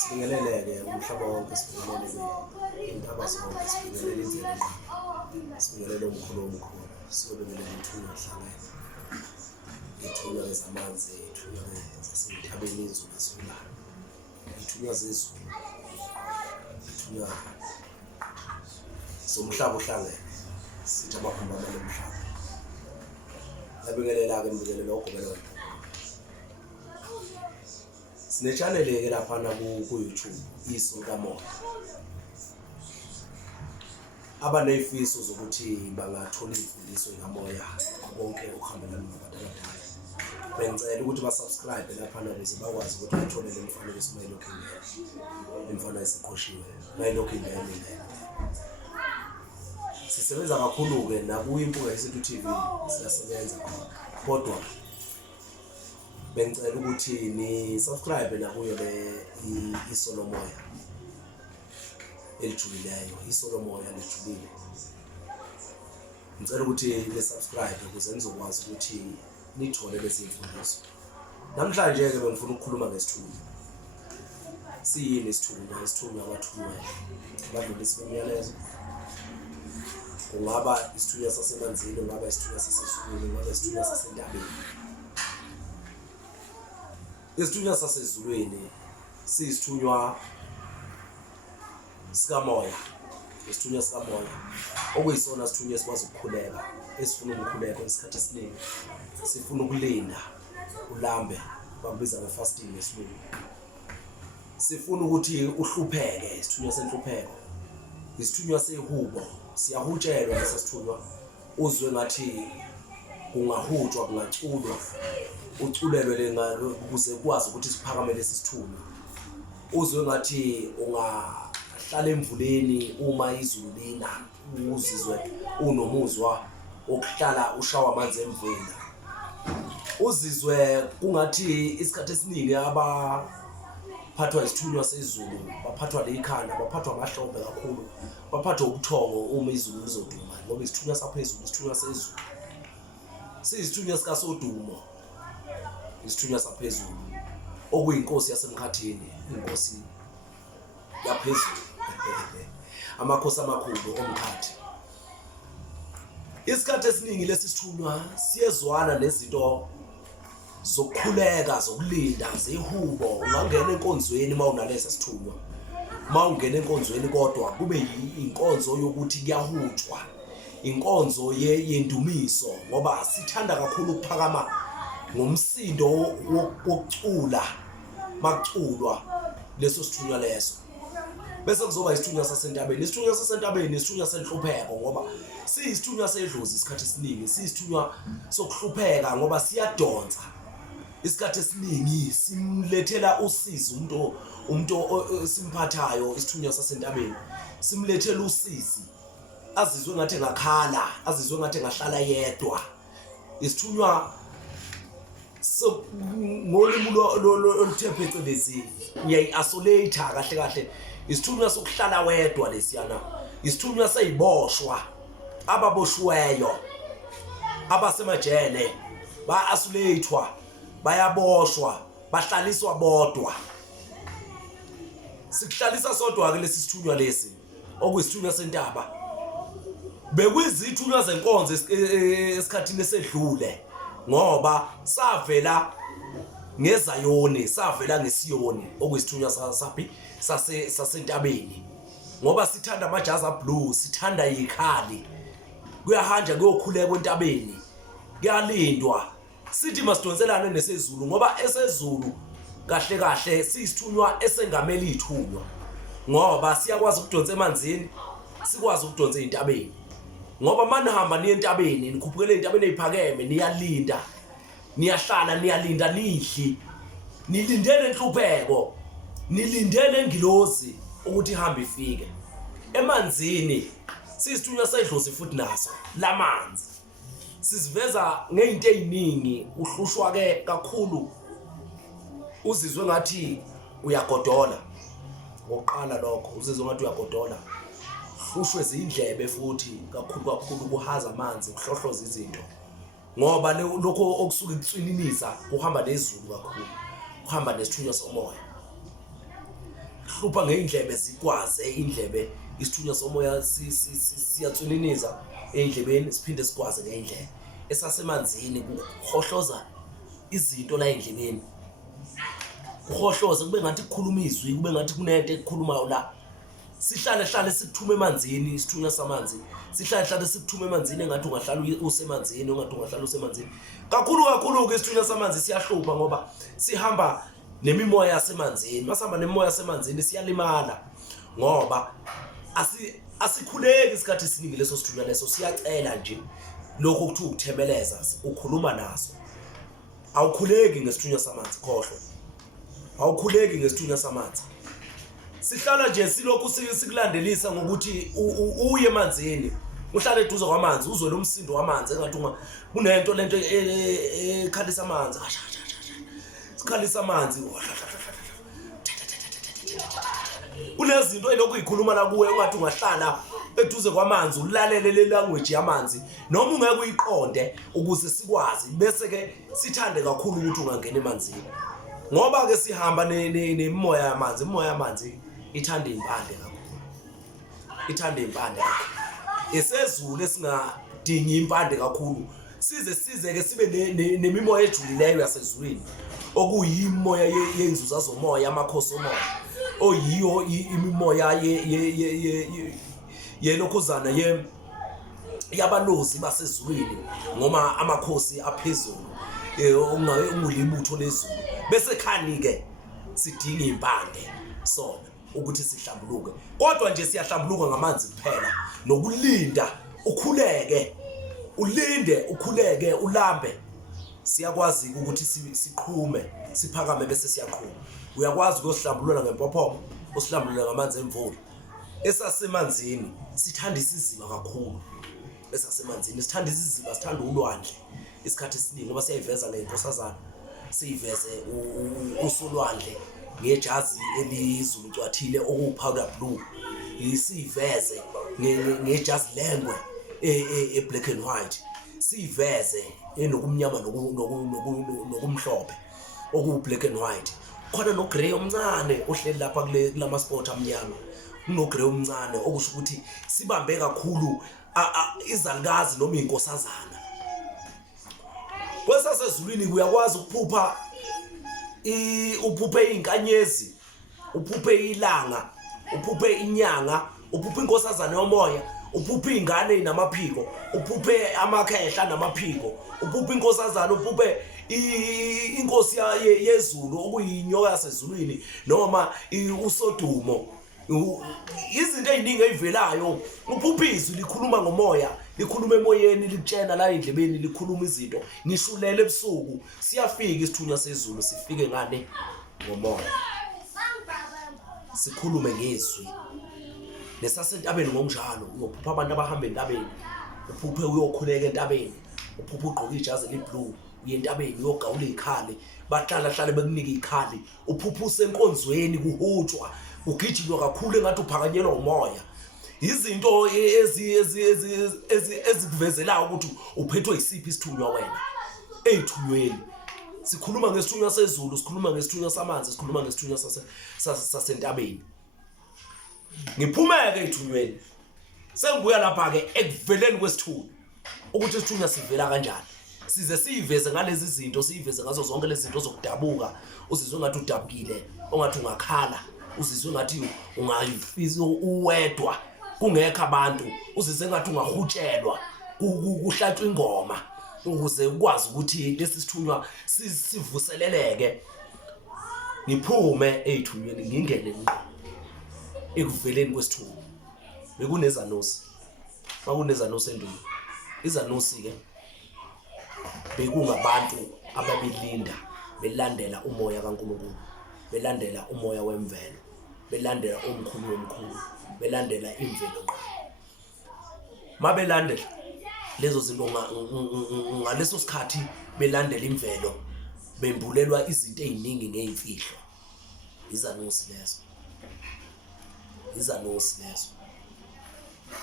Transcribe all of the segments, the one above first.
Sibingelele-ke umhlaba wonke, sibingelele intaba zonke, sibingelele indlela sibingelele umkhulu omkhulu, siyobingelela ithunywa hlangene, ithunywa ezamanzi, ithunywa zasenthabeni izulu ezulayo, ithunywa zezulu, ithunywa zomhlaba uhlangene, sithi abaphumbana nomhlaba. Yabingelela-ke mbingelela ogobela sinetshanele-ke laphana ku-YouTube, iso likamoya. Abaney'fiso zokuthi bangathola imfundiso kamoya konke okuhambelana nabantu abadala, bengicela ukuthi basubscribe laphana ukuze bakwazi ukuthi bathole le mfanekiso mayilokhu ingena, imfana esiqoshiwe mayilokhu ingena. Sisebenza kakhulu-ke nakuyiMpuka Yesintu TV, siyasebenza kodwa bengicela ukuthi ni subscribe nakuyo le isolomoya elijulileyo, isolomoya lijulile. Ngicela ukuthi ni subscribe ukuze nizokwazi ukuthi nithole lezi mfundiso. Namhlanje ke bengifuna ukukhuluma ngesithunywa. Siyini isithunywa? Isithunywa abathunywayo badlulisa imiyalezo. Kungaba isithunywa sasemanzini, kungaba isithunywa sasezulwini, kungaba isithunywa sasentabeni. Isithunywa sasezulwini siyisithunywa sikamoya, isithunywa sikamoya okuyisona sithunywa esikwazi ukukhuleka, esifuna ukukhuleka isikhathi esiningi, sifuna ukulinda ulambe, bakubiza nge-fasting ngesilungu. Sifuna ukuthi uhlupheke, isithunywa senhlupheko, isithunywa sehubo. Siyahutshelwa lesi sithunywa, uzwe ngathi kungahutshwa, kungaculwa, uculelwe ukuze ukwazi ukuthi siphakame lesi sithunywa. Uzwe ngathi ungahlala emvuleni uma izulu lina, uzizwe unomuzwa okuhlala ushawa amanzi emvula. Uzizwe kungathi isikhathi esiningi abaphathwa isithunywa sezulu baphathwa lekhanda, baphathwa amahlombe kakhulu, baphathwa ubuthongo uma izulu lizoduma, ngoba isithunywa saphezulu, isithunywa sezulu siyisithunywa sikaSodumo, isithunywa saphezulu okuyinkosi yasemkhathini, inkosi yaphezulu, amakhosi amakhulu omkhathi. Isikhathi esiningi lesi sithunywa siyezwana nezinto zokukhuleka, zokulinda, zehubo. Ungangena enkonzweni mawunalesa sithunywa, mawungena enkonzweni kodwa kube inkonzo yokuthi kuyahutshwa, inkonzo yendumiso, ngoba sithanda kakhulu ukuphakama ngomsindo wokucula makuculwa leso sithunywa leso. Bese kuzoba isithunywa sasentabeni. Isithunywa sasentabeni isithunywa senhlupheko, ngoba siyisithunywa sedlozi isikhathi esiningi, siyisithunywa sokuhlupheka ngoba siyadonsa. Isikhathi esiningi simlethela usizi umuntu simphathayo. Isithunywa sasentabeni simlethela usizi, azizwe ngathi engakhala, azizwe ngathi engahlala yedwa. Isithunywa ngolimi oluthe phecelezi uyayi-isolate kahle kahle. Isithunywa sokuhlala wedwa lesiyana, isithunywa seyiboshwa, ababoshiweyo, abasemajele ba-isolatewa, bayaboshwa, bahlaliswa bodwa. Sikuhlalisa sodwa-ke lesi sithunywa lesi okuyisithunywa sentaba. Bekuyizithunywa zenkonzo esikhathini esedlule, ngoba savela ngeZayoni, savela ngeSiyoni, okuyisithunywa sasentabeni, ngoba sithanda amajazi ablue, sithanda ikhali, kuyahanja kuyokhuleka entabeni, kuyalindwa. Sithi masidonselane nesezulu, ngoba esezulu kahle kahle siyisithunywa esengamela ithunywa, ngoba siyakwazi ukudonsa emanzini, sikwazi ukudonsa entabeni. Ngoba manihamba niye entabeni, nikhuphukele entabeni eziphakeme, niyalinda, niyahlala, niyalinda, nidli, nilindele inhlupheko, nilindele ingilozi ukuthi ihambe ifike. Emanzini siyisithunywa sedlozi futhi naso lamanzi. Siziveza ngeinto eziningi, uhlushwa ke kakhulu, uzizwe ngathi uyagodola. Ngoqala lokho uzizwe ngathi uyagodola, hlushwe izindlebe futhi kakhulu kuhaza amanzi, kuhlohloza izinto, ngoba lokho okusuke kutswininisa kuhamba nezulu kakhulu, kuhamba nesithunywa somoya. hlupha ngeindlebe zikwaze indlebe isithunywa somoya siyatswininiza endlebeni siphinde sikwaze ngeindlebe esasemanzini kuhohloza izinto la endlebeni kuhohloza kube ngathi kukhuluma izwi kube ngathi kunento ekukhulumayo la sihlale sikuthume emanzini isithunywa samanzi sihlale sikuthume emanzini engathi ungahlala usemanzini ungathi ungahlala usemanzini kakhulu ke isithunywa samanzi siyahlupha ngoba sihamba nemimoya yasemanzini masihamba nemimoya yasemanzini siyalimala ngoba asikhuleki isikhathi esiningi leso sithunywa leso siyacela nje lokho kuthi ukuthembeleza ukhuluma naso awukhuleki ngesithunywa samanzi khohlwa awukhuleki ngesithunywa samanzi sihlala nje silokhu sikulandelisa ngokuthi uye emanzini uhlale eduze kwamanzi uzwe lo msindo wamanzi engathi kunento lento ekhalisa amanzi sikhalisa amanzi kunezinto elokhu ikhuluma la kuwe ungathi ungahlala eduze kwamanzi ulalele le language yamanzi noma ungeke uyiqonde ukuze sikwazi bese ke sithande kakhulu ukuthi ungangena emanzini ngoba ke sihamba nemimoya yamanzi imoya yamanzi ithanda impande kakhulu ithanda impande esezulu esingadingi impande kakhulu size ke sibe nemimoya ejulileyo yasezulwini okuyimoya yenzuza zomoya amakhosi omoya oyiyo imimoya yelokhuzana yabalozi basezulwini ngoma amakhosi aphezulu ungulibutho lezulu bese khani ke sidinga impande sona ukuthi sihlambuluke kodwa nje siyahlambuluka ngamanzi kuphela nokulinda ukhuleke ulinde ukhuleke ulambe siyakwazi ukuthi siqhume siphakame bese siyaqhuma uyakwazi ukusihlambulula ngempophomo usihlambulule ngamanzi emvula esasemanzini sithanda isiziba kakhulu esasemanzini sithanda isiziba sithanda ulwandle isikhathi esiningi ngoba siyayiveza ngeinkosazana siyiveze usolwandle ngejazi elizulu cwathile okuphawula blue isiveze ngejazi lengwe black and white siveze enokumnyama nokumhlophe oku black and white khona no gray omncane ohleli lapha kulama sport amnyama no gray omncane okusho ukuthi sibambe kakhulu izalukazi noma inkosazana kwesasezulwini kuyakwazi ukuphupha uphuphe inkanyezi uphuphe ilanga uphuphe inyanga uphuphe inkosazana yomoya uphuphe ingane namaphiko uphuphe amakhehla namaphiko uphuphe inkosazana uphuphe inkosi yezulu okuyinyoka yasezulwini noma usodumo izinto eziningi ezivelayo uphuphe izwi likhuluma ngomoya likhuluma emoyeni likutshena la endlebeni likhuluma izinto ngishulele ebusuku siyafika isithunywa sezulu sifike ngane ngomoya sikhulume ngezwi nesasentabeni ngokunjalo uyophupha abantu abahamba entabeni uphuphe uyokhuleka entabeni uphuphe ugqoka ijazi eliblue uye entabeni uyogawula izikhali bahlala bekunika izikhali uphuphe usenkonzweni kuhutshwa ugijinywa kakhulu engathi uphakanyelwa umoya izinto ezikuvezelayo ukuthi uphethwe isiphi isithunywa wena ezithunyweni sikhuluma ngesithunywa sezulu sikhuluma ngesithunywa samanzi sikhuluma ngesithunywa sasentabeni ngiphumeke ezithunyweni sengibuya lapha ke ekuveleni kwesithunywa ukuthi isithunywa sivela kanjani size siyiveze ngalezi zinto siyiveze ngazo zonke lezi zinto zokudabuka uzizwe ngathi udabukile ongathi ungakhala uzizwe ngathi ungayifisa uwedwa kungekho abantu uzizwe ngathi ungahutshelwa kuhlatshwa ingoma ukuze ukwazi ukuthi lesi sithunywa sivuseleleke ngiphume ezithunyweni ngingene ekuveleni kwesithunywa bekunezanusi makunezanusi endulo izanusi ke bekungabantu ababelinda belandela umoya kaNkulunkulu belandela umoya wemvelo belandela omkhulu belandela imvelo mabelandela lezo zinto ngaleso sikhathi belandela imvelo bembulelwa izinto eziningi ngezimfihlo izanusi lezo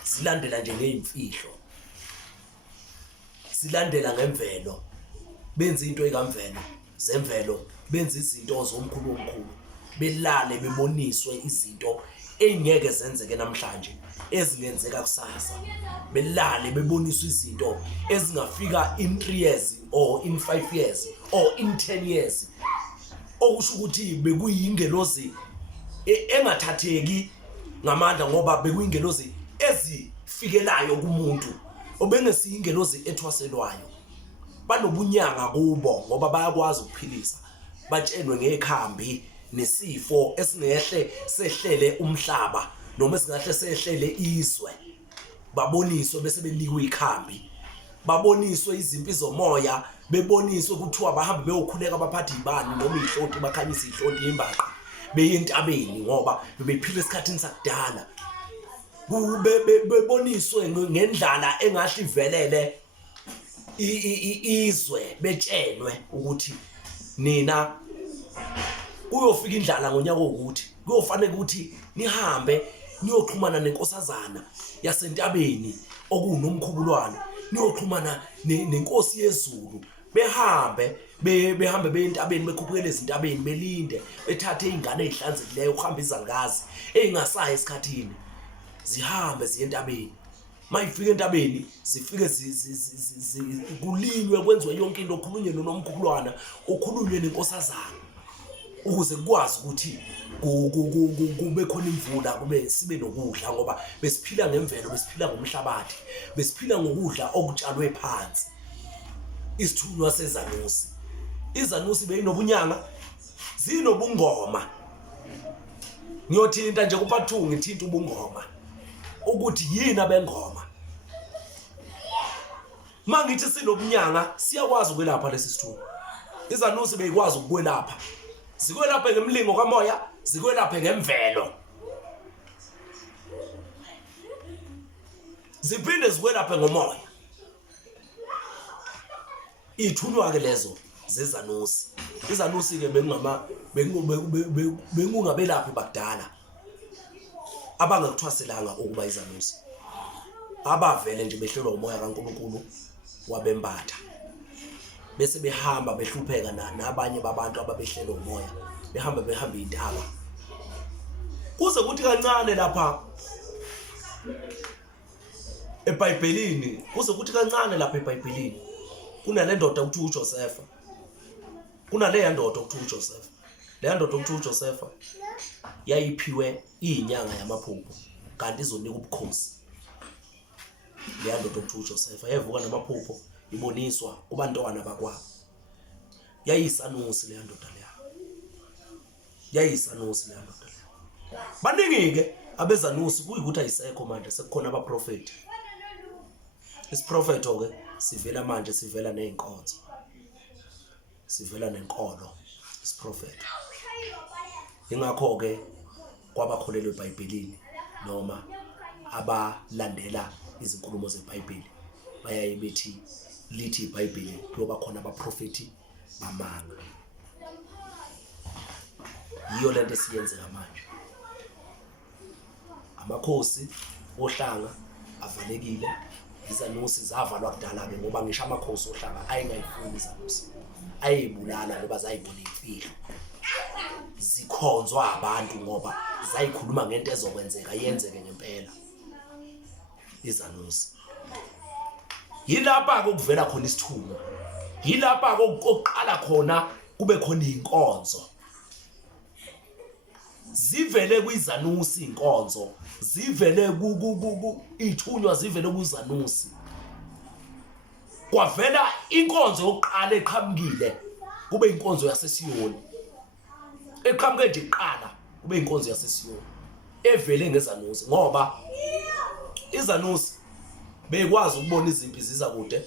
silandela nje ngezimfihlo silandela ngemvelo benza into ekamvelo zemvelo benza izinto zomkhulu belale beboniswe izinto engeke zenzeke namhlanje ezingenzeka kusasa. Belale beboniswe izinto ezingafika in 3 years or in 5 years or in 10 years. Okusho ukuthi bekuyingelozi engathatheki ngamandla ngoba bekuyingelozi ezifikelayo kumuntu. Obengesiyingelozi ethwaselwayo. Banobunyanga kubo ngoba bayakwazi ukuphilisa. Batshenwe ngekhambi nesifo esingehle sehlele umhlaba noma esingahle sehlele izwe. Baboniswe bese belikwe ikhambi. Baboniswe izimpi zomoya, beboniswe kuthiwa bahambe beyokhuleka abaphathi ibani noma ihlonti bakhanyisa ihlonti imbaqa beyentabeni ngoba bebephila esikhathini sakudala. Beboniswe ngendlala engahle ivelele izwe betshenwe ukuthi nina uyofika indlala ngonyaka ukuthi kuyofanele ukuthi nihambe niyoxhumana nenkosazana yasentabeni okunomkhubulwane, niyoxhumana nenkosi yezulu. Behambe beyentabeni bekhuphukele ezintabeni belinde bethathe izingane ezihlanzekileyo ukuhamba izangazi engasayi esikhathini. Zihambe ziyentabeni. Mayifika entabeni zifike kulinywe kwenziwe yonke into, okhulunywe nomkhulwana, okhulunywe nenkosazana ukuze kukwazi ukuthi kube khona imvula, kube sibe nokudla ngoba besiphila ngemvelo, besiphila ngomhlabathi, besiphila ngokudla okutshalwe phansi. Isithunywa sezanusi. Izanusi beyinobunyanga, zinobungoma. Ngiyothinta nje kupart 2 ngithinta ubungoma ukuthi yini abengoma. Mangithi sinobunyanga siyakwazi ukwelapha lesi sithunywa. Izanusi beyikwazi ukwelapha. Zikwelaphe ngemlingo kamoya, zikwelaphe ngemvelo. Ziphinde zikwelaphe ngomoya. Ithunywa ke lezo zezanusi. Izanusi ke bengungabelaphi bakudala abangekuthwaselanga ukuba izanusi. Abavele nje behlelwa umoya kaNkulunkulu wabembatha. Bese behamba behlupheka nabanye babantu ababehlelwa umoya. Behamba intaba. Kuze kuthi kancane lapha eBhayibhelini, kuze kuthi kancane lapha eBhayibhelini kunale ndoda ukuthi uJosepha. Kunale yandoda ukuthi uJosepha. Le yandoda ukuthi uJosepha yayiphiwe inyanga yamaphupho kanti izonika ubukhosi. Le yandoda ukuthi uJosepha yavuka namaphupho iboniswa kubantwana bakwabo. Yayisanusi le yandoda leya. Yayisanusi le yandoda leya. Baningi ke abezanusi kuyikuthi ayisekho manje sekukhona abaprofeti. Isiprofeto ke sivela manje sivela nezinkonzo. Sivela nenkolo isiprofeto. Ingakho ke kwabakholelwe eBhayibhelini noma abalandela izinkulumo zeBhayibheli bayaye bethi lithi iBhayibheli kuyoba khona abaprofeti bamanga. Yiyo lento esiyenzeka manje. Amakhosi ohlanga avalekile, izanusi zavalwa kudala ke ngoba ngisho amakhosi ohlanga ayengayifuni izanusi. Ayibulala ngoba zayibona imfihlo. Zikhonzwa abantu ngoba zayikhuluma ngento ezokwenzeka yenzeke ngempela. Izanusi. Yilapha ukuvela khona isithunywa. Yilapha oqala khona kube khona inkonzo. Zivele kwizanusi inkonzo, zivele ithunywa zivele kuzanusi. Kwavela inkonzo yokuqala eqhamukile kube inkonzo yaseSiyoni. Eqhamuke nje iqala kube inkonzo yaseSiyoni evele ngezanusi ngoba izanusi bekwazi ukubona izimpi ziza kude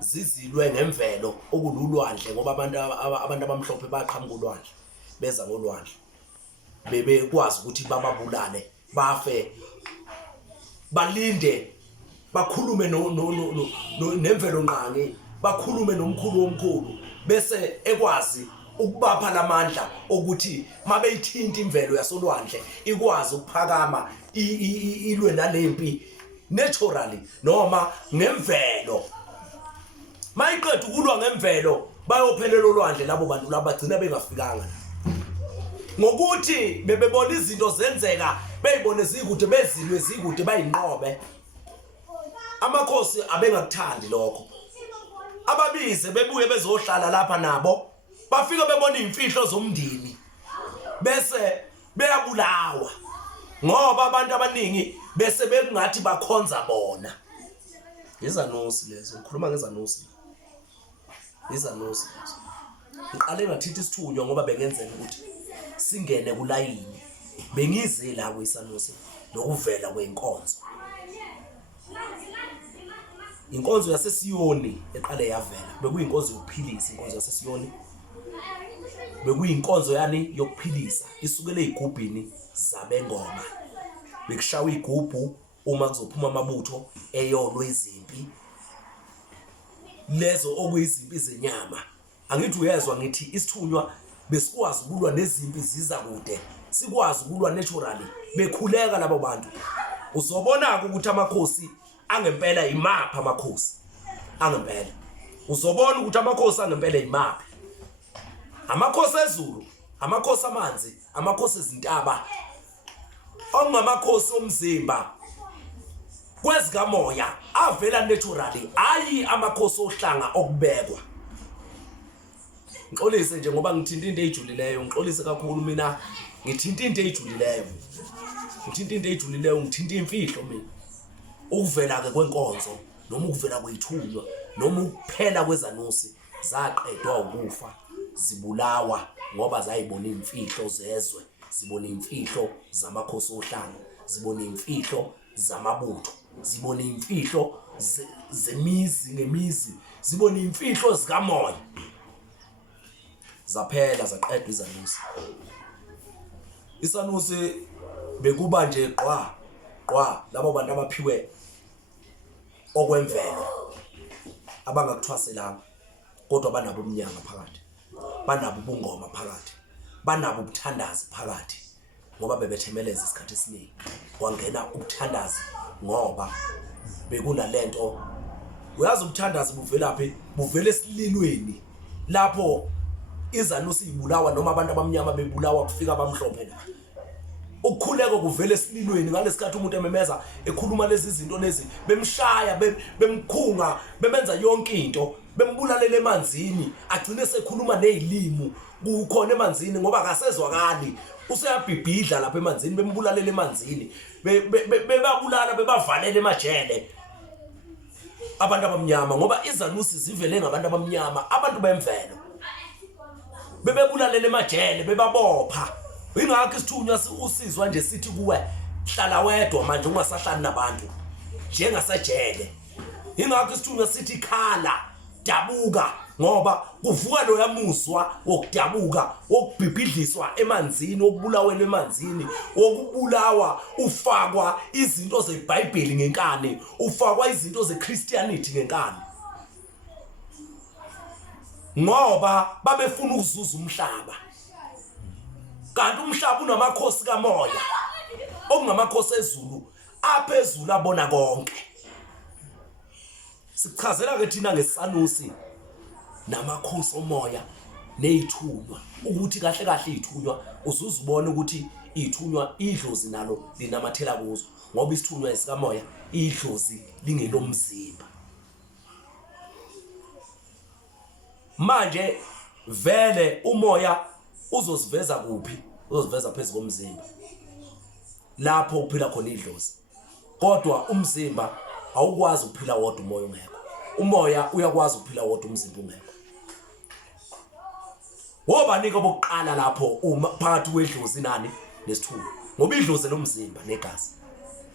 zizilwe ngemvelo okululwandle ngoba abantu abamhlophe baqhamuka ulwandle beza ngolwandle. Bebekwazi ukuthi bababulale bafe balinde bakhulume nemvelo nqangi, bakhulume nomkhulu womkhulu bese ekwazi ukubapha lamandla ukuthi mabeyithinta imvelo yasolwandle ikwazi ukuphakama ilwe nalempi naturally noma ngemvelo. Mayiqedwe ukulwa ngemvelo bayophelela olwandle labo bantu labagcina bengafikanga. ngokuthi bebebona izinto zenzeka beyibone zikude bezilwe zikude bayinqobe. Amakhosi abengakuthandi lokho. Ababize bebuye bezohlala lapha nabo bafika bebona izimfihlo zomndini bese beyabulawa ngoba abantu abaningi bese bekungathi bakhonza bona. Izanusi lezo ngikhuluma ngezanusi. Izanusi lezo. Ngiqale ngathithi isithunywa ngoba bengenzela ukuthi singene kulayini. Bengize la kwisanusi lokuvela kweinkonzo. Inkonzo yaseSiyoni eqale yavela bekuyinkonzo yokuphilisa. Inkonzo yaseSiyoni bekuyinkonzo yani yokuphilisa isukele ezigubhini zabengoma. Bekushawa igubhu uma kuzophuma amabutho eyolwe izimpi lezo okuyizimpi zenyama. Angithi uyezwa ngithi isithunywa besikwazi ukulwa nezimpi ziza kude, sikwazi ukulwa naturally bekhuleka labo bantu. Uzobona ukuthi amakhosi angempela imaphi amakhosi angempela. Uzobona ukuthi amakhosi angempela imaphi. Amakhosi ezulu, amakhosi amanzi, amakhosi ezintaba, ongamakhosi omzimba kwezikamoya avela naturally, ayi amakhosi ohlanga okubekwa. Ngixolise nje ngoba ngithinta into ejijulileyo, ngixolise kakhulu mina ngithinta into ejijulileyo. Ngithinta into ejijulileyo, ngithinta imfihlo mina. Ukuvela ke kwenkonzo noma ukuvela kwethunywa noma ukuphela kwezanusi zaqedwa ukufa, zibulawa ngoba zayibona imfihlo zezwe, zibona imfihlo zamakhosi ohlanga, zibona imfihlo zamabutho, zibona imfihlo zemizi ngemizi, zibona imfihlo zikamoya. Zaphela zaqedwa izanusi. Isanusi bekuba nje qwa labo bantu abaphiwe okwemvelo abangakuthwaselanga kodwa banabo umnyanga phakathi, banabo ubungoma phakathi, banabo ubuthandazi phakathi ngoba bebethemeleza isikhathi esiningi. Kwangena ubuthandazi ngoba bekunalento. Uyazi ubuthandazi buvelaphi? Buvela esililweni lapho izanusi ibulawa noma abantu abamnyama bebulawa kufika abamhlophe la. Ukukhuleka kuvela esililweni ngalesikhathi umuntu ememeza ekhuluma lezi zinto lezi, bemshaya, bemkhunga, bemenza yonke into, bembulalela emanzini, agcine sekhuluma nezilimi kukhona emanzini ngoba akasezwakali. Useyabhibhidla lapha emanzini, bembulalela emanzini, bebabulala, bebavalele emajele abantu abamnyama ngoba izanusi zivele ngabantu abamnyama, abantu bemvelo. Bebebulalela emajele, bebabopha. Ingakho isithunywa usizwa nje sithi kuwe hlala wedwa manje ungasahlali nabantu njengasejele. Ingakho isithunywa sithi khala, dabuka ngoba kuvuka lo yamuzwa wokudabuka, wokubhibhidliswa emanzini, wokubulawa emanzini, wokubulawa ufakwa izinto zeBhayibheli ngenkani, ufakwa izinto zeChristianity ngenkani. Ngoba babefuna ukuzuza umhlaba. Kanti umhlaba unamakhosi kamoya, okungamakhosi ezulu, aphezulu abona konke. Sichazela ke thina ngesanusi namakhosi omoya nezithunywa ukuthi kahle kahle izithunywa uzuzubona ukuthi izithunywa idlozi nalo linamathela kuzo ngoba isithunywa esikamoya idlozi lingenomzimba. Manje vele umoya uzoziveza kuphi? Uzoziveza phezulu komzimba lapho uphila khona idlozi. Kodwa umzimba awukwazi ukuphila wodwa umoya ungekho. Umoya uyakwazi ukuphila wodwa umzimba ungekho. Wobanike obokuqala lapho uma phakathi kwedlozi nani nesithunywa ngoba idlozi lomzimba negazi.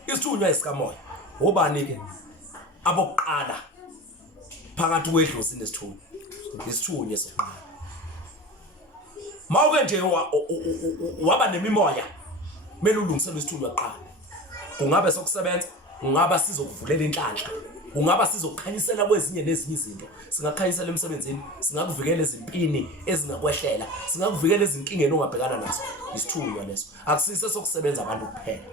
Isithunywa esikamoya wobanike abokuqala phakathi kwedlozi nesithunywa. Isithunywa sokuqala. Mawuke nje waba nemimoya mele ulungisele isithunywa kuqala. Kungabe sokusebenza, kungaba sizokuvulela inhlanhla, kungaba sizokukhanyisela kwezinye nezinye izinto. Singakhanyisela emsebenzini, singakuvikela ezimpini ezingakwehlela, singakuvikela ezinkingeni ongabhekana nazo. Isithunywa leso akusise sokusebenza abantu kuphela.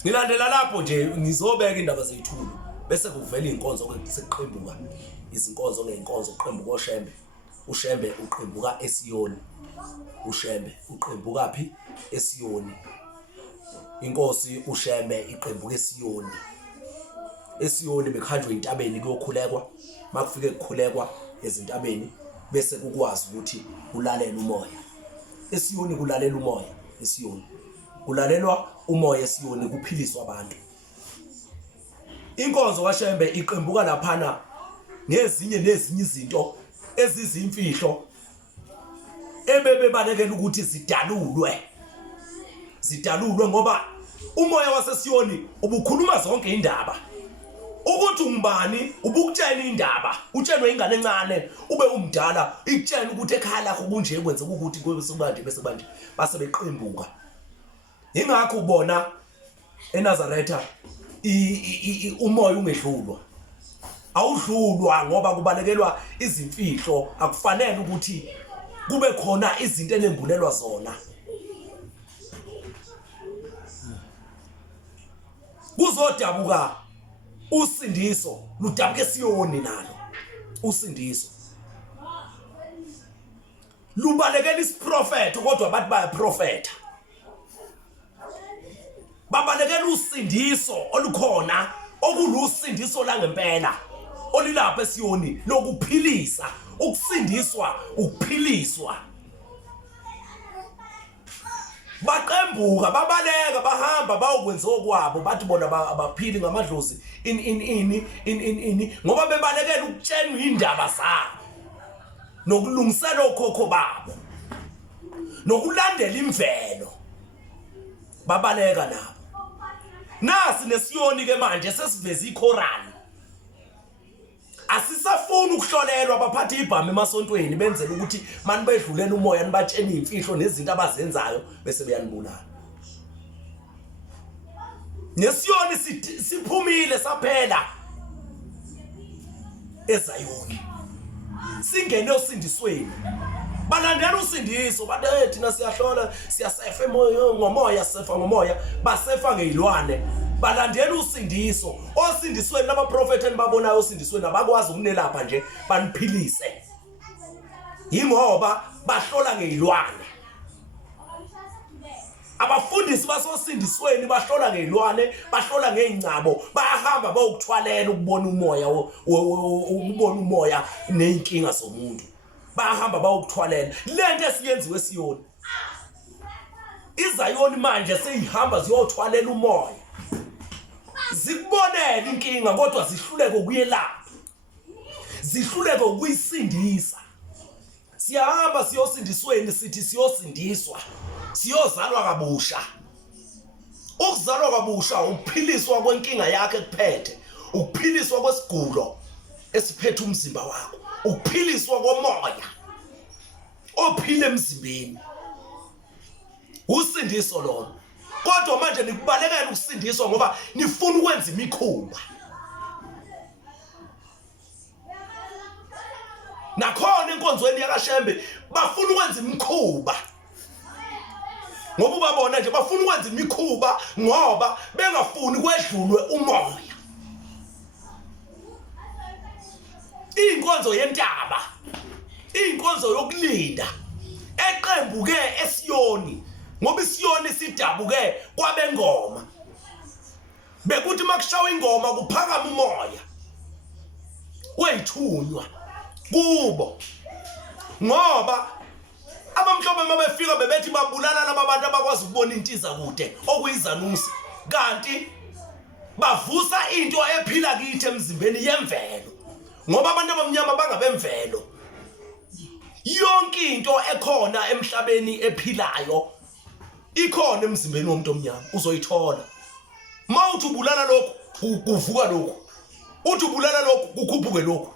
Ngilandela lapho nje ngizobeka indaba zezithunywa bese kuvela inkonzo sekuqembuka izinkonzo ngeenkonzo, kuqembuka oshembe uShembe uqembuka eSiyoni. uShembe uqembuka phi? eSiyoni. Inkosi uShembe iqembuka eSiyoni. eSiyoni bekuhanjwe intabeni kuyokhulekwa. Makufike kukhulekwa ezintabeni bese kukwazi ukuthi ulalela umoya. eSiyoni kulalela umoya. eSiyoni kulalelwa umoya. eSiyoni kuphiliswa abantu. Inkonzo kaShembe iqembuka laphana nezinye izinto ezizimfihlo ebebebalekela ukuthi zidalulwe ngoba umoya waseSiyoni ubukhuluma zonke indaba. Ukuthi ungubani ubukutshela indaba, utshelwe ingane encane ube umdala ikutshela ukuthi ekhaya lakho kunje kwenzeka ukuthi kwebesebanje base beqembuka. Ingakho ubona eNazaretha umoya ungedlulwa. Awudlulwa ngoba kubalekelwa izimfihlo. Akufanele ukuthi kube khona izinto enembulelwa zona. Kuzodabuka usindiso, ludabuke eSiyoni nalo. Usindiso lubalekela isiprofeto kodwa abantu bayaprofeta. Babalekela usindiso olukhona okulusindiso langempela olilapha eSiyoni lokuphilisa, ukusindiswa, ukuphiliswa. Baqembuka, babaleka, bahamba bayokwenza okwabo, bathi bona abaphili ngamadlozi ngoba bebalekela ukutshenwa indaba zabo nokulungisela okhokho babo nokulandela imvelo. Babaleka nabo. Nasi neSiyoni ke manje sesiveza iKorani. Asisafuni ukuhlolelwa abaphathi ibhami emasontweni benzela ukuthi manje bedlulela umoya nibatshena izimfihlo nezinto abazenzayo bese beyanibulala. NeSiyoni siphumile saphela eZayoni. Singene osindisweni. Balandela usindiso bathi thina siyahlola siyasefa ngomoya, sefa ngomoya, basefa ngezilwane. Balandela usindiso. Osindisweni labaprofeti enibabonayo osindisweni abakwazi ukunelapha nje baniphilise. Ingoba bahlola ngezilwane. Abafundisi basosindisweni bahlola ngezilwane, bahlola ngezingcabo, bayahamba bayokuthwalela ukubona umoya nezinkinga zomuntu. Bahamba bayokuthwalela. Lento esiyenziwe eSiyoni. iZayoni manje seyihamba ziyothwalela umoya. Zikubonela inkinga kodwa zihluleke ukuyelapha. Zihluleke ukuyisindisa. Siyahamba siyosindisweni sithi siyosindiswa. Siyozalwa kabusha. Ukuzalwa kabusha ukuphiliswa kwenkinga yakhe ekuphethe, ukuphiliswa kwesigulo esiphethe umzimba wakho, ukuphiliswa komoya ophile emzimbeni. Usindiso lona. Kodwa manje nikubalekela ukusindiswa ngoba nifuna ukwenza imikhuba. Nakhona enkonzweni yakaShembe bafuna ukwenza imikhuba. Ngoba ubabona nje bafuna ukwenza imikhuba ngoba bengafuni kwedlulwe umoya. Inkonzo yentaba, inkonzo yokulinda eqembuke eSiyoni ngoba iSiyoni sidabuke kwabengoma. Bekuthi makushawa ingoma kuphakama umoya wezithunywa kubo ngoba abamhlophe mabefika bebethi babulala laba bantu abakwazi ukubona intiza kude okuyizanusi, kanti bavusa into ephila kithi emzimbeni yemvelo ngoba abantu abamnyama bangabemvelo. Yonke into ekhona emhlabeni ephilayo ikhona emzimbeni womuntu omnyama, uzoyithola. Mawuthi ubulala lokho kuvuka lokho, uthi ubulala lokho kukhuphuke lokho.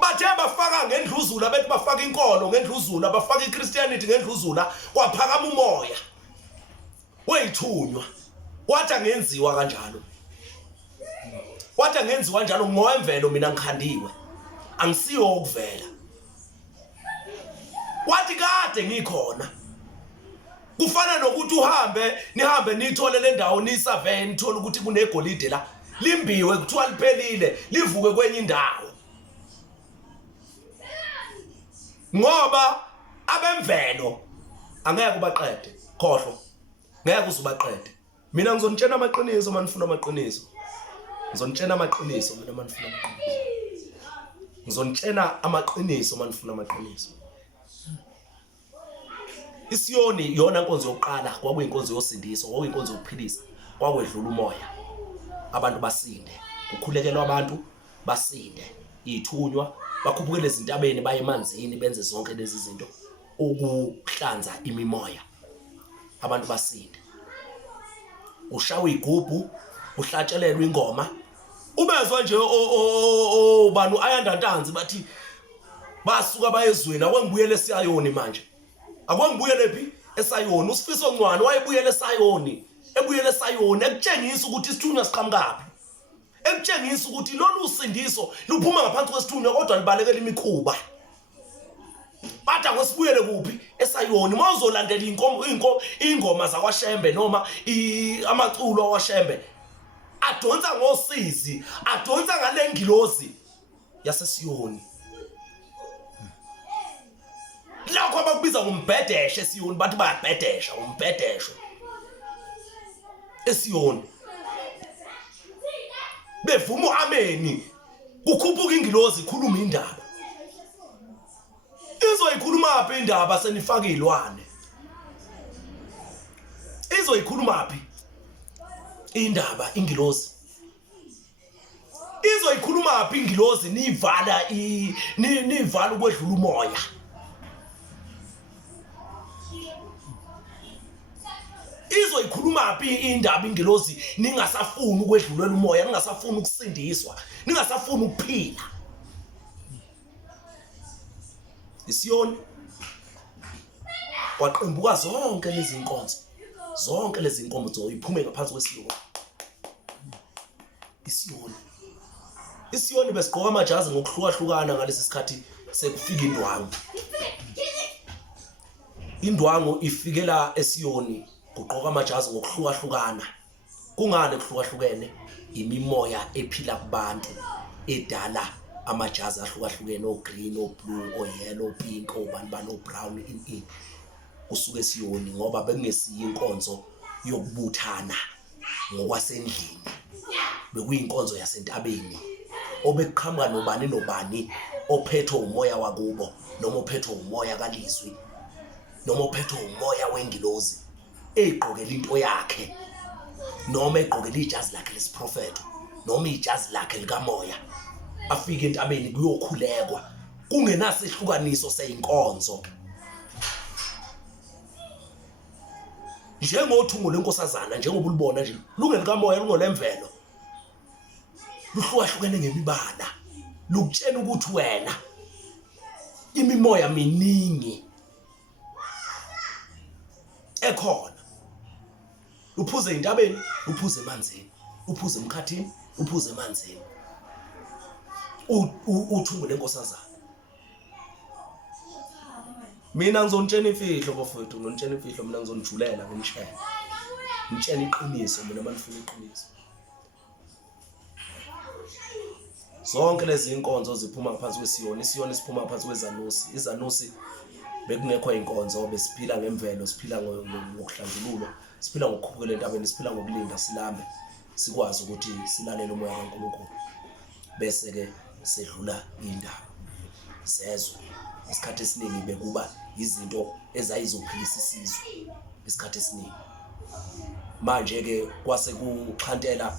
Bathe bafaka ngendluzula, bethi bafaka inkolo ngendluzula, bafaka iChristianity ngendluzula, kwaphakama umoya wezithunywa. Wathi angenziwa kanjalo. Wathi angenziwa njalo ngoemvelo mina ngikhandiwe. Angisiyo ukuvela. Wathi kade ngikhona. Kufana nokuthi nihambe nithole le ndawo nisurvey nithola ukuthi kunegolide la, limbiwe kuthiwa liphelile, livuke kwenye indawo. ngoba abemvelo angeke ubaqede khohlo ngeke uzubaqede mina ngizonitshela amaqiniso manifuna amaqiniso ngizonitshela amaqiniso mina manifuna amaqiniso ngizonitshela amaqiniso manifuna amaqiniso iSiyoni iyona nkonzo yokuqala kwakuyinkonzo yosindiso kwakuyinkonzo yokuphilisa kwakwedlula umoya abantu basinde ukhulekelwa abantu basinde izithunywa bakhuphukele ezintabeni baye emanzini benze zonke lezi zinto ukuhlanza imimoya abantu basinde ushawa igubhu uhlatshelelwe ingoma ubezwa nje banu ayandantanzi bathi basuka bayezweni akwengibuyele eSayoni manje akwengibuyele phi eSayoni usifiso ncwane wayebuyele eSayoni ebuyele eSayoni ekutshengisa ukuthi isithunywa siqhamukapi ekutshengisa ukuthi lolu usindiso luphuma ngaphansi kwesithunywa kodwa libalekela imikhuba bathi akwesibuyele kuphi eSayoni mawuzolandela ingoma zakwaShembe noma amaculo wakwaShembe adonsa ngosizi adonsa ngalengilozi yaseSiyoni lokho abakubiza ngombhedeshe eSiyoni bathi bayabhedesha umbhedesho eSiyoni bevuma uameni kukhuphuka ingilozi ikhuluma indaba izoyikhuluma phi indaba senifaka izilwane izoyikhuluma phi indaba ingilozi izoyikhuluma phi ingilozi nivala ukwedlula umoya izoyikhuluma phi indaba ingilozi ningasafuni ukwedlulela umoya ningasafuni ukusindiswa ningasafuni ukuphila iSiyoni kwaqembuka zonke lezi inkonzo iphume ngaphansi kwesiyoni iSiyoni besigqoka amajazi ngokuhlukahlukana ngalesi sikhathi sekufika indwangu ifikela eSiyoni kugqoka amajazi ngokuhlukahlukana kungani kuhlukahlukene imimoya ephila kubantu edala amajazi ahlukahlukene o-green o-blue o-yellow o-pink obani o-brown in kusuka eSiyoni ngoba bekungesiyo inkonzo yokubuthana ngokwasendlini bekuyinkonzo yasentabeni obekuqhamuka nobani ophethe umoya wakubo noma ophethe umoya kalizwi noma ophethe umoya wengilozi egqokela into yakhe noma egqokela ijazi lakhe lesiprofeto noma ijazi lakhe likamoya afike entabeni kuyokhulekwa kungenasehlukaniso seyinkonzo njengothungo lenkosazana njengoba ulibona nje lungelikamoya lungolemvelo luhlukahlukene ngemibala lukutshela ukuthi wena imimoya miningi ekhona uphuze intabeni uphuze emanzini uphuze emkhathini uphuze emanzini uthungo lenkosazana mina ngizonitshela imfihlo bafowethu ngonitshela imfihlo mina ngizonijulela ngomshela ngitshela iqiniso mina manifuna iqiniso zonke lezi inkonzo ziphuma ngaphansi kwesiyoni isiyoni siphuma ngaphansi kwezanusi izanusi bekungekho inkonzo besiphila ngemvelo siphila ngokuhlanjululwa siphila ngokukhuphukela entabeni siphila ngokulinda silambe sikwazi ukuthi silalele umoya kaNkulunkulu bese ke sedlula indaba sezwe isikhathi esiningi bekuba izinto ezayizophilisa isizwe isikhathi esiningi manje ke kwase kuxhantela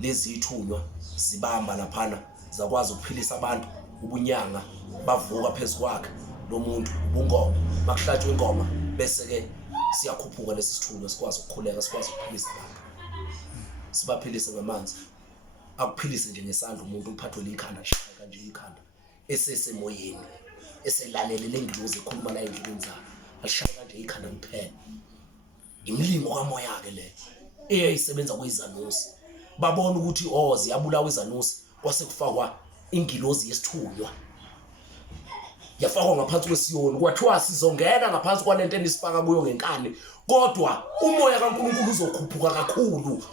lezi ithunywa zibamba laphana zakwazi ukuphilisa abantu ubunyanga bavuka phezukwakhe lo muntu ubungoma bakuhlatshwe ingoma bese ke siyakhuphuka lesi sithunywa sikwazi ukukhuleka sikwazi ukuphilisa abantu sibaphilise ngamanzi akuphilise nje ngesandla umuntu uphathwe likhanda shaya kanje ikhanda esesemoyeni eselalele lengilozi ekhuluma la endleleni zakhe ashaya kanje ikhanda kuphela imlingo kamoya ke le eyayisebenza kwezanusi babona ukuthi ziyabulawa izanusi kwase kufakwa ingilozi yesithunywa yafakwa ngaphansi kwesiyoni kwathiwa sizongena ngaphansi kwalento enisifaka kuyo ngenkani kodwa umoya kaNkulunkulu uzokhuphuka kakhulu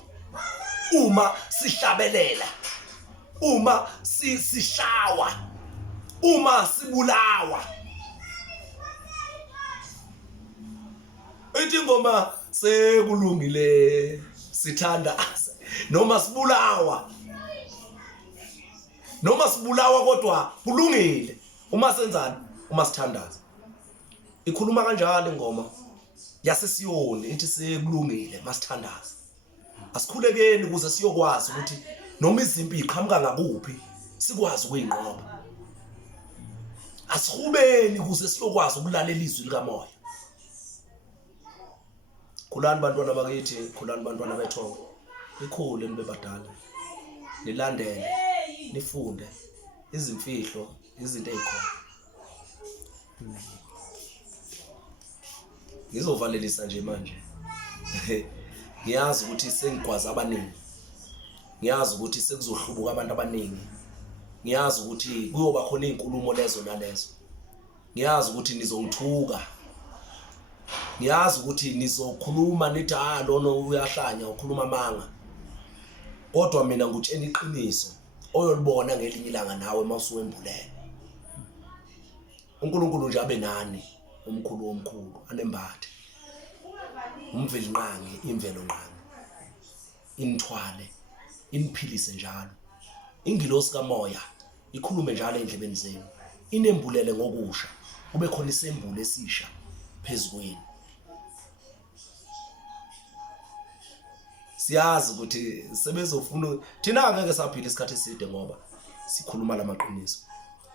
uma sihlabelela uma sishawa uma sibulawa Ithi ingoma sekulungile sithandaza noma sibulawa kodwa kulungile uma senzani uma sithandaza. Ikhuluma kanjalo ingoma yaseSiyoni ithi sekulungile masithandaza. Asikhulekeni ukuze siyokwazi ukuthi noma izimpi iqhamuka ngakuphi sikwazi ukuyinqoba. Asihubeni ukuze siyokwazi ukulalela izwi likamoya. Khulani bantwana bakithi, khulani bantwana bethongo. Ikhule nibe badala. Nilandele, nifunde izimfihlo, izinto ezikhona. Ngizovalelisa nje manje. Ngiyazi ukuthi sengigwaza abaningi. Ngiyazi ukuthi sekuzohlubuka abantu abaningi. Ngiyazi ukuthi kuyoba khona izinkulumo lezo nalezo. Ngiyazi ukuthi nizongithuka. Ngiyazi ukuthi nizokhuluma nithi lona uyahlanya ukhuluma amanga. Kodwa mina ngutshela iqiniso oyolibona ngelinye ilanga nawe masuwembulele. uNkulunkulu nje abe nani omkhulu anembathe. Umveli nqangi, imvelo nqangi. Inithwale, iniphilise njalo. Ingilosi kamoya ikhulume njalo endlebeni zenu. Inembulele ngokusha. Kube khona isembulo esisha phezukweni. Siyazi ukuthi sebezofuna thina angeke saphila isikhathi eside ngoba sikhuluma lamaqiniso.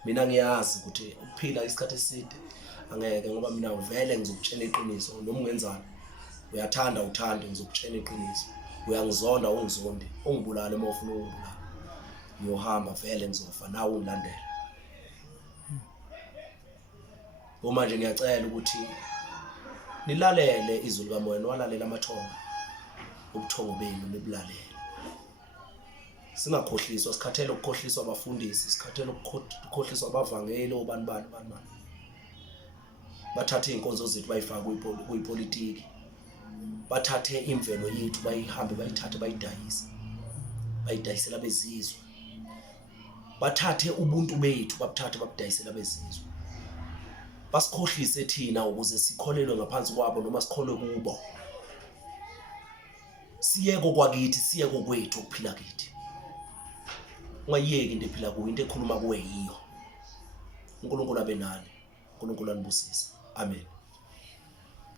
Mina ngiyazi ukuthi ukuphila isikhathi eside angeke ngoba mina vele ngizokutshela iqiniso noma ungenzani. Uyathanda uthande ngizokutshela iqiniso. Uyangizonda ungizonde, ungibulale uma ufuna ungibulala. Ngiyohamba vele ngizofa nawe ungilandela. Uma nje ngiyacela ukuthi nilalele izwi likamoya, niwalalela amathongo. Ubuthongo benu nibulalele. Singakhohliswa, sikhathele ukukhohliswa abafundisi, sikhathele ukukhohliswa abavangeli obani. Bathathe inkonzo zethu bayifaka kuyipolitiki. Bathathe imvelo yethu bayihambe bayithathe bayidayise. Bayidayisela bezizwe. Bathathe ubuntu bethu babuthathe babudayisela bezizwe. Basikhohlise thina ukuze sikholelwe ngaphansi kwabo noma sikholwe kubo. Siyeke kwakithi, siyeke kwethu ukuphila kithi. Ungayiyeki into ephila kuyo, into ekhuluma kuwe yiyo. uNkulunkulu abe nani. uNkulunkulu anibusise. Amen.